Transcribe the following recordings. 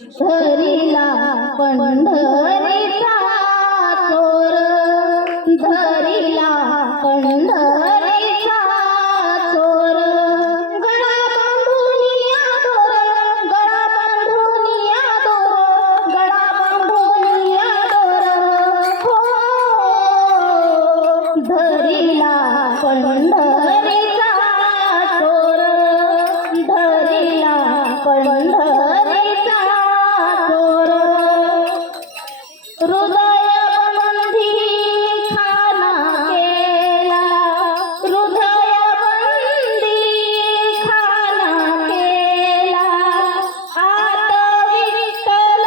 धरिला पंढरीचा चोर. धरिला पंढरीचा चोर. गळा बांधून या दोर गळा बांधून या दोर गळा बांधून या दोर हो धरिला पंढरीचा चोर. धरिला पंढरी হৃদয় বন্ধি খানা কেলা। হৃদয় বন্ধি খানা কেলা। আত বিতল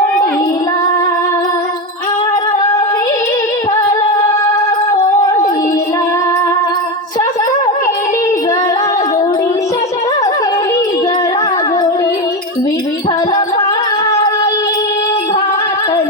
কোডিলা আত বিতল কোডিলা শত কেলি গলা গোড়ি শত কেলি গলা গোড়ি বিঠল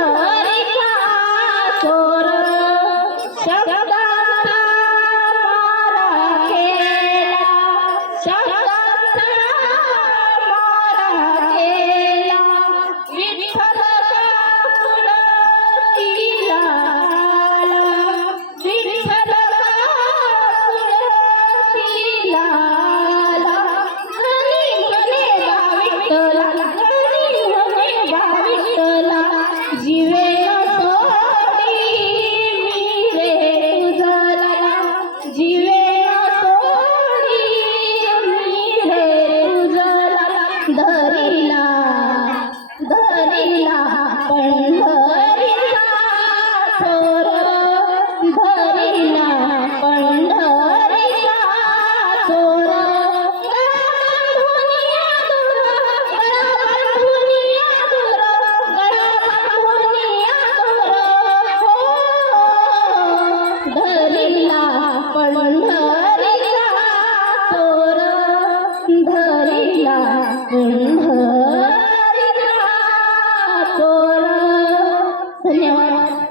Uhum. Yeah.